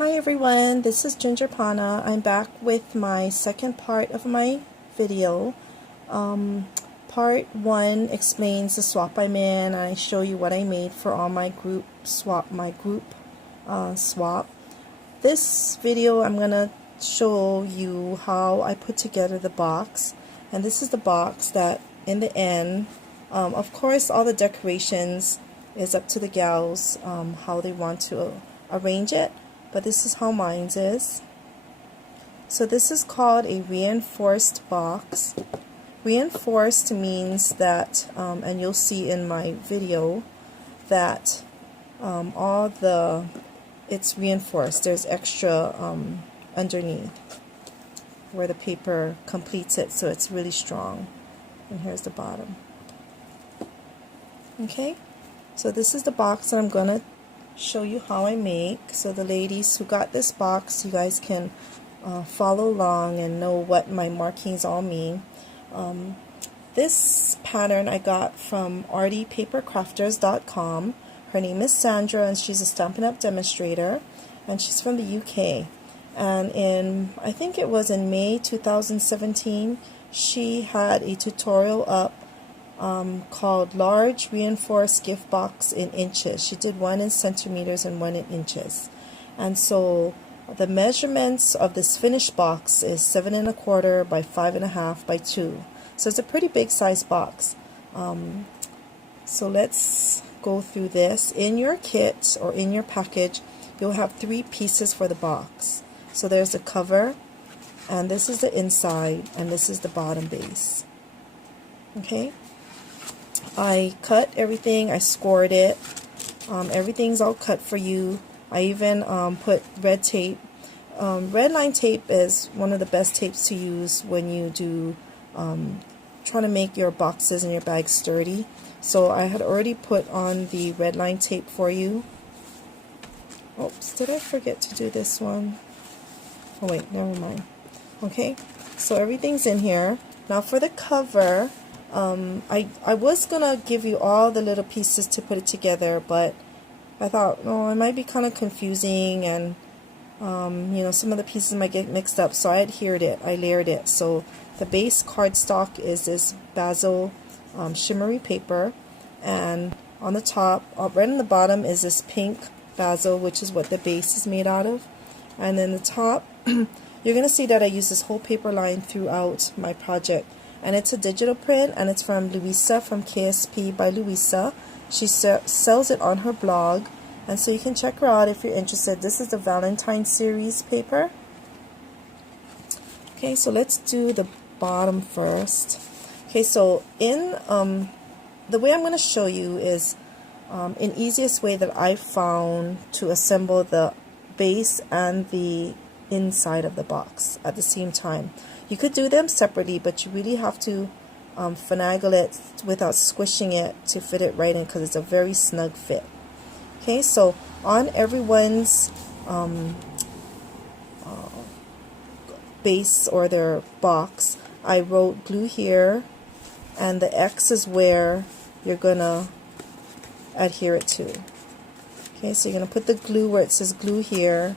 Hi everyone, this is Ginger Pana. I'm back with my second part of my video. Part 1 explains the swap I'm in. I show you what I made for all my group swap. This video I'm going to show you how I put together the box. And this is the box that in the end, of course all the decorations is up to the gals how they want to arrange it. But this is how mine is. So this is called a reinforced box. Reinforced means that, and you'll see in my video, that it's reinforced. There's extra underneath where the paper completes it, so it's really strong. And here's the bottom. Okay, so this is the box that I'm going to show you how I make. So the ladies who got this box, you guys can follow along and know what my markings all mean. This pattern I got from artypapercrafters.com. Her name is Sandra and she's a Stampin' Up demonstrator and she's from the UK. And I think it was in May 2017, she had a tutorial up called Large Reinforced Gift Box in Inches. She did one in centimeters and one in inches. And so the measurements of this finished box is 7 1/4 by 5 1/2 by 2. So it's a pretty big size box. So let's go through this. In your kit or in your package, you'll have 3 pieces for the box. So there's the cover, and this is the inside, and this is the bottom base. Okay? I cut everything, I scored it, everything's all cut for you. I even put red tape. Red line tape is one of the best tapes to use when you do trying to make your boxes and your bags sturdy. So I had already put on the red line tape for you. Oops, did I forget to do this one? Oh wait, never mind. Okay, so everything's in here. Now for the cover, I was gonna give you all the little pieces to put it together, but I thought, no, it might be kind of confusing, and you know, some of the pieces might get mixed up, so I adhered it, I layered it. So the base cardstock is this basil shimmery paper, and on the top, right on the bottom, is this pink basil, which is what the base is made out of. And then the top, you're gonna see that I use this whole paper line throughout my project. And it's a digital print, and it's from Louisa, from KSP by Louisa. She sells it on her blog, and so you can check her out if you're interested. This is the Valentine series paper. Okay, so let's do the bottom first. Okay, so in the way I'm going to show you is an easiest way that I found to assemble the base and the inside of the box at the same time. You could do them separately, but you really have to finagle it without squishing it to fit it right in, because it's a very snug fit. Okay, so on everyone's base or their box, I wrote glue here, and the X is where you're gonna adhere it to. Okay, so you're gonna put the glue where it says glue here,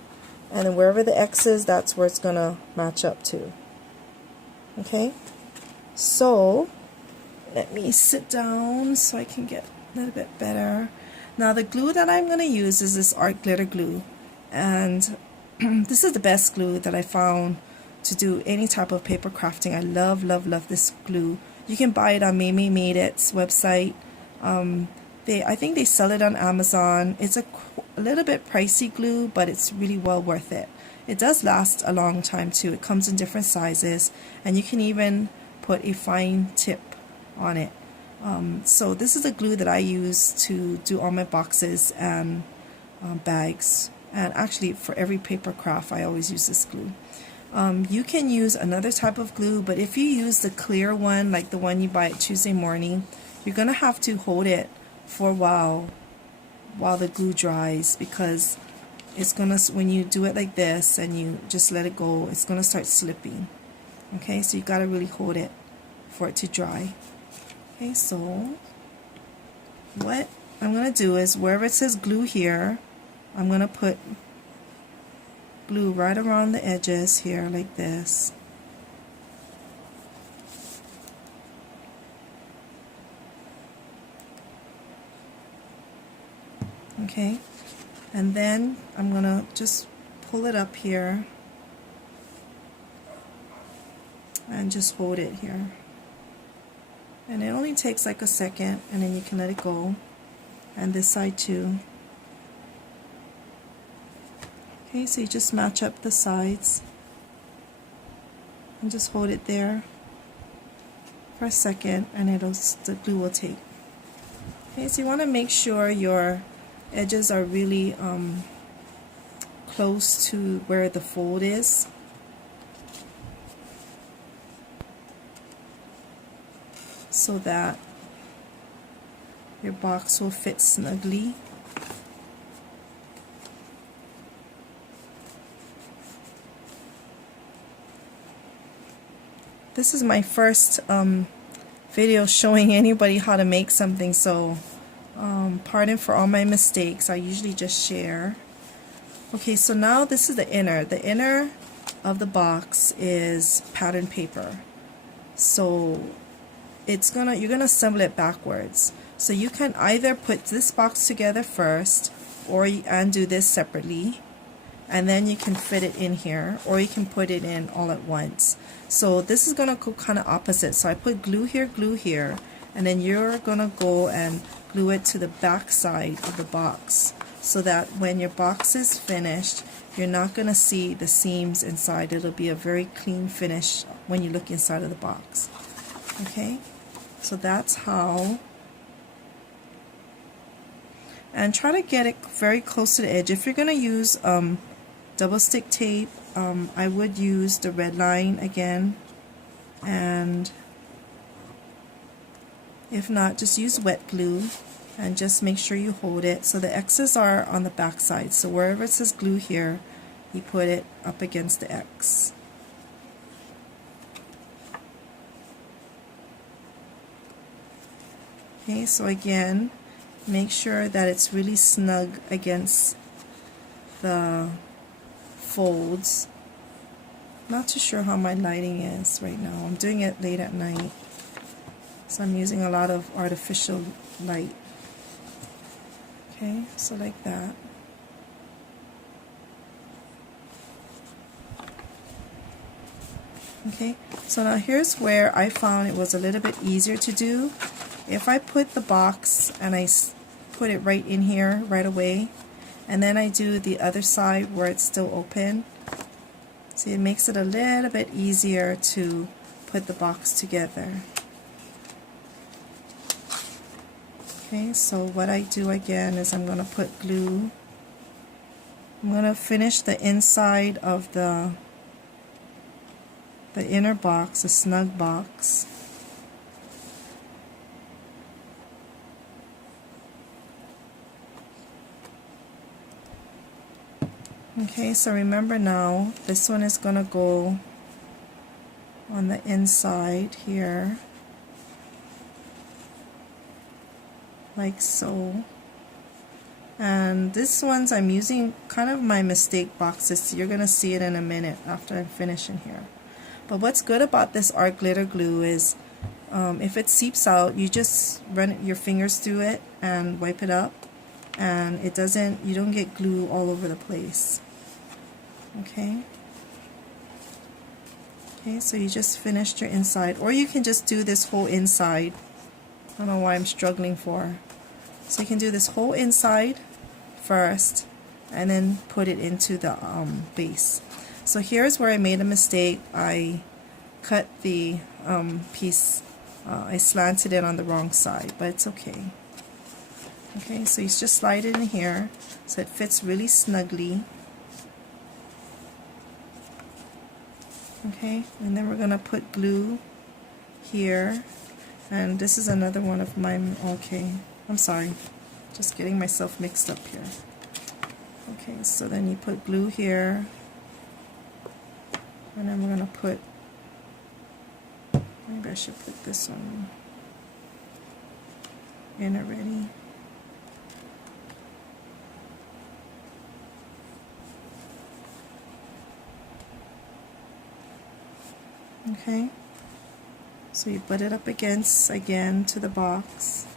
and then wherever the X is, that's where it's gonna match up to. Okay, so let me sit down so I can get a little bit better. Now the glue that I'm going to use is this art glitter glue, and this is the best glue that I found to do any type of paper crafting. I love, love, love this glue. You can buy it on Mamie Made It's website. I think they sell it on Amazon. It's a little bit pricey glue, but it's really well worth it. It does last a long time too. It comes in different sizes, and you can even put a fine tip on it. So this is a glue that I use to do all my boxes and bags, and actually for every paper craft I always use this glue. You can use another type of glue, but if you use the clear one, like the one you buy at Tuesday Morning, you're gonna have to hold it for a while the glue dries, because it's gonna, when you do it like this and you just let it go, it's gonna start slipping. Okay, so you gotta really hold it for it to dry. Okay, so what I'm gonna do is, wherever it says glue here, I'm gonna put glue right around the edges here like this. Okay, and then I'm going to just pull it up here and just hold it here. And it only takes like a second, and then you can let it go. And this side too. Okay, so you just match up the sides and just hold it there for a second, and the glue will take. Okay, so you want to make sure your edges are really close to where the fold is. So that your box will fit snugly. This is my first video showing anybody how to make something, so pardon for all my mistakes. I usually just share. Okay, so now this is the inner. The inner of the box is pattern paper. So you're gonna assemble it backwards. So you can either put this box together first, and do this separately, and then you can fit it in here, or you can put it in all at once. So this is gonna go kind of opposite. So I put glue here, and then you're gonna go and glue it to the back side of the box, so that when your box is finished, you're not gonna see the seams inside. It'll be a very clean finish when you look inside of the box. Okay, so that's how. And try to get it very close to the edge. If you're going to use double stick tape, I would use the red line again, and if not, just use wet glue and just make sure you hold it. So the X's are on the back side, so wherever it says glue here, you put it up against the X. Okay, so again, make sure that it's really snug against the folds. Not too sure how my lighting is right now. I'm doing it late at night, so I'm using a lot of artificial light. Okay, so like that. Okay, so now here's where I found it was a little bit easier to do. If I put the box and I put it right in here right away, and then I do the other side where it's still open, see, it makes it a little bit easier to put the box together. Okay, so what I do again is I'm going to put glue. I'm going to finish the inside of the inner box, the snug box. Okay, so remember now, this one is going to go on the inside here, like so. And this one's, I'm using kind of my mistake boxes, so you're going to see it in a minute after I'm finishing here. But what's good about this art glitter glue is if it seeps out, you just run your fingers through it and wipe it up, and it doesn't, you don't get glue all over the place. Okay. Okay, so you just finished your inside, or you can just do this whole inside. I don't know why I'm struggling for. So you can do this whole inside first, and then put it into the base. So here's where I made a mistake. I cut the piece, I slanted it on the wrong side, but it's okay. Okay, so you just slide it in here so it fits really snugly. Okay, and then we're going to put glue here, and this is another one of mine. Okay, I'm sorry, just getting myself mixed up here. Okay, so then you put glue here, and then we're going to put, maybe I should put this one in already. Okay, so you put it up against, again, to the box.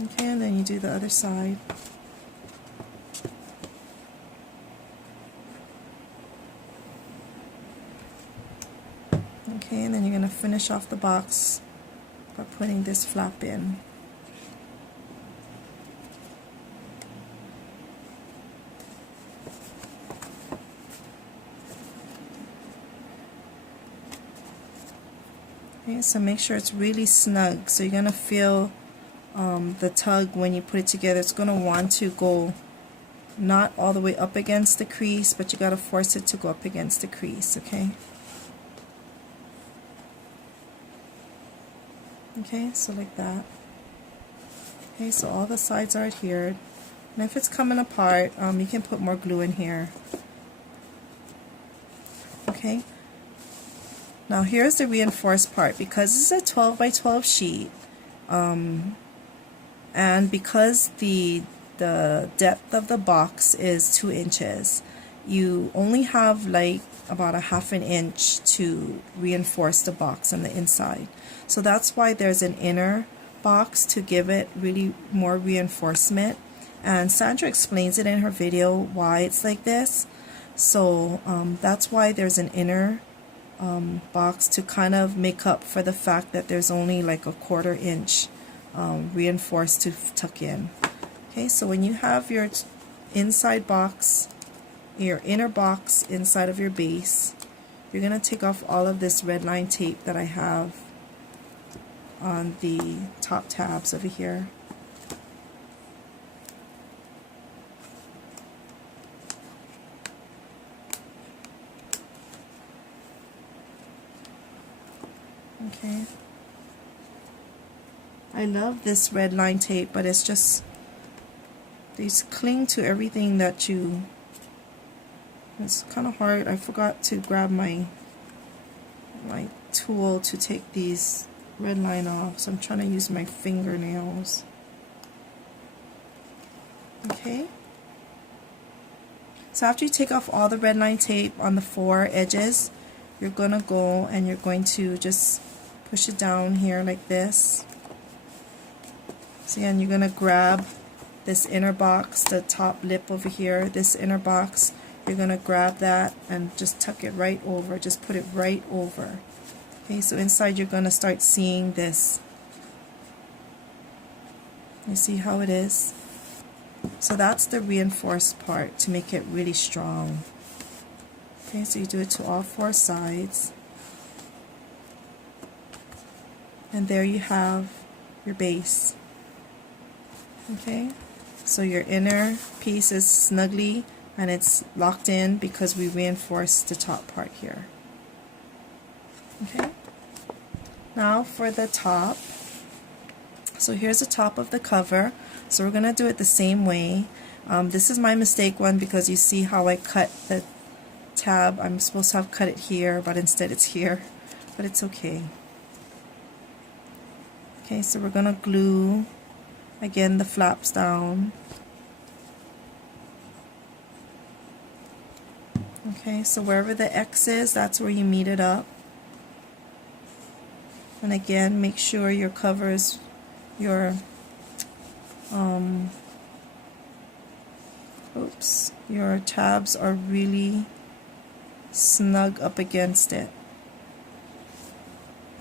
Okay, and then you do the other side. Okay, and then you're going to finish off the box by putting this flap in. Okay, so make sure it's really snug. So you're going to feel the tug when you put it together. It's going to want to go not all the way up against the crease, but you got to force it to go up against the crease, okay? Okay, so like that. Okay, so all the sides are adhered. And if it's coming apart, you can put more glue in here. Okay. Now here's the reinforced part. Because this is a 12 by 12 sheet, and because the depth of the box is 2 inches, you only have like about a ½ inch to reinforce the box on the inside. So that's why there's an inner box to give it really more reinforcement. And Sandra explains it in her video why it's like this. So that's why there's an inner box to kind of make up for the fact that there's only like a ½ inch reinforced to tuck in. Okay, so when you have your inside box, your inner box inside of your base, you're going to take off all of this red line tape that I have on the top tabs over here. Okay. I love this red line tape, but it's just, these cling to everything that you, it's kind of hard. I forgot to grab my tool to take these red line off, so I'm trying to use my fingernails. Okay. So after you take off all the red line tape on the 4 edges, you're going to go and you're going to just push it down here like this. So again, you're going to grab this inner box, the top lip over here, this inner box, you're going to grab that and just tuck it right over, just put it right over. Okay, so inside you're going to start seeing this. You see how it is? So that's the reinforced part to make it really strong. Okay, so you do it to all 4 sides. And there you have your base. Okay, so your inner piece is snugly and it's locked in because we reinforced the top part here. Okay, now for the top. So here's the top of the cover. So we're going to do it the same way. This is my mistake one because you see how I cut the tab. I'm supposed to have cut it here, but instead it's here. But it's okay. Okay, so we're going to glue again the flaps down. Okay, so wherever the X is, that's where you meet it up. And again, make sure your covers, your your tabs are really snug up against it.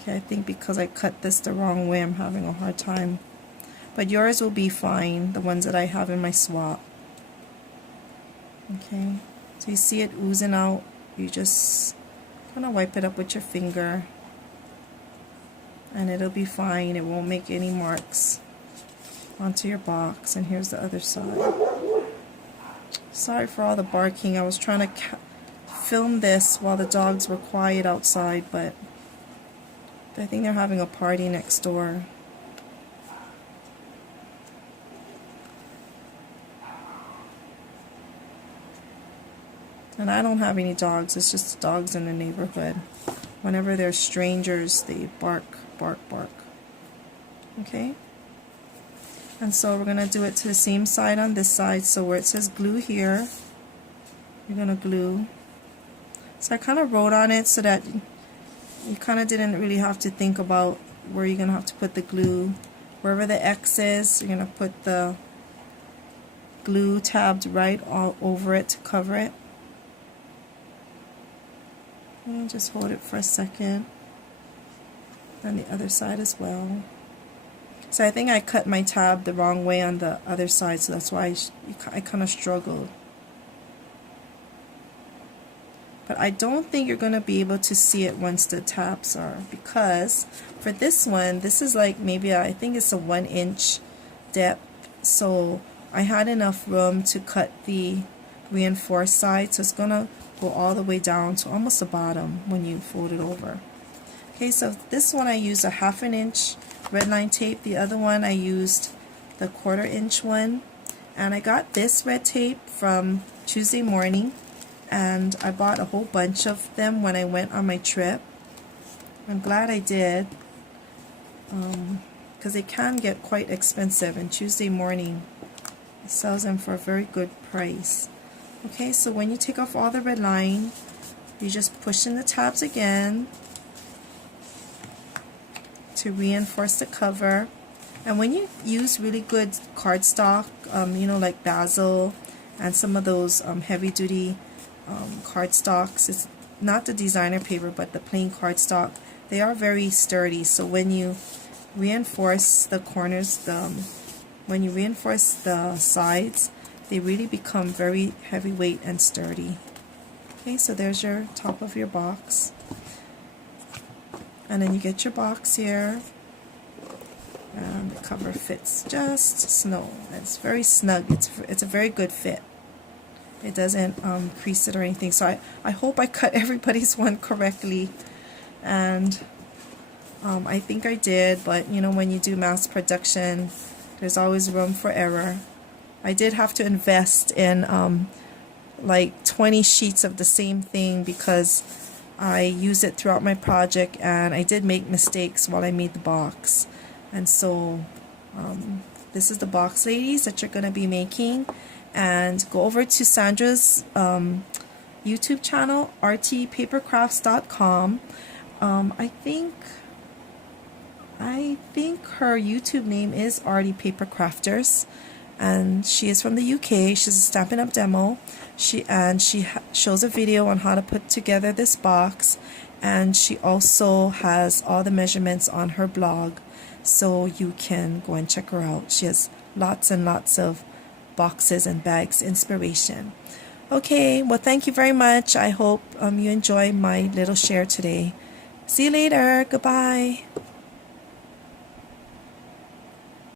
Okay, I think because I cut this the wrong way, I'm having a hard time. But yours will be fine, the ones that I have in my swap. Okay, so you see it oozing out. You just kind of wipe it up with your finger. And it'll be fine. It won't make any marks onto your box. And here's the other side. Sorry for all the barking. I was trying to film this while the dogs were quiet outside, but I think they're having a party next door. And I don't have any dogs. It's just dogs in the neighborhood. Whenever there's strangers, they bark, bark, bark. Okay? And so we're going to do it to the same side on this side. So where it says glue here, you're going to glue. So I kind of wrote on it so that you kind of didn't really have to think about where you're going to have to put the glue. Wherever the X is, you're going to put the glue tabbed right all over it to cover it. And just hold it for a second. And the other side as well. So I think I cut my tab the wrong way on the other side, so that's why I kind of struggled. But I don't think you're going to be able to see it once the tabs are, because for this one, this is like maybe I think it's a 1 inch depth, so I had enough room to cut the reinforced side, so it's going to go all the way down to almost the bottom when you fold it over. Okay, so this one I used a 1/2 inch red line tape. The other one I used the 1/4 inch one, and I got this red tape from Tuesday Morning, and I bought a whole bunch of them when I went on my trip. I'm glad I did, because they can get quite expensive, and Tuesday Morning sells them for a very good price. Okay, so when you take off all the red line, you just push in the tabs again to reinforce the cover. And when you use really good cardstock, you know, like Basil and some of those heavy-duty cardstocks, it's not the designer paper but the plain cardstock, they are very sturdy. So when you reinforce the corners, when you reinforce the sides, they really become very heavyweight and sturdy. Okay, so there's your top of your box. And then you get your box here, and the cover fits just snow. It's very snug. It's a very good fit. It doesn't crease it or anything. So I hope I cut everybody's one correctly, and I think I did. But you know, when you do mass production, there's always room for error. I did have to invest in like 20 sheets of the same thing because I use it throughout my project, and I did make mistakes while I made the box. And so this is the box, ladies, that you're going to be making. And go over to Sandra's YouTube channel, rtpapercrafts.com. I think her YouTube name is Arty Paper Crafters, and she is from the UK. She's a Stampin' Up demo. She shows a video on how to put together this box, and she also has all the measurements on her blog, so you can go and check her out. She has lots and lots of boxes and bags inspiration. Okay, well, thank you very much. I hope you enjoy my little share today. See you later. Goodbye.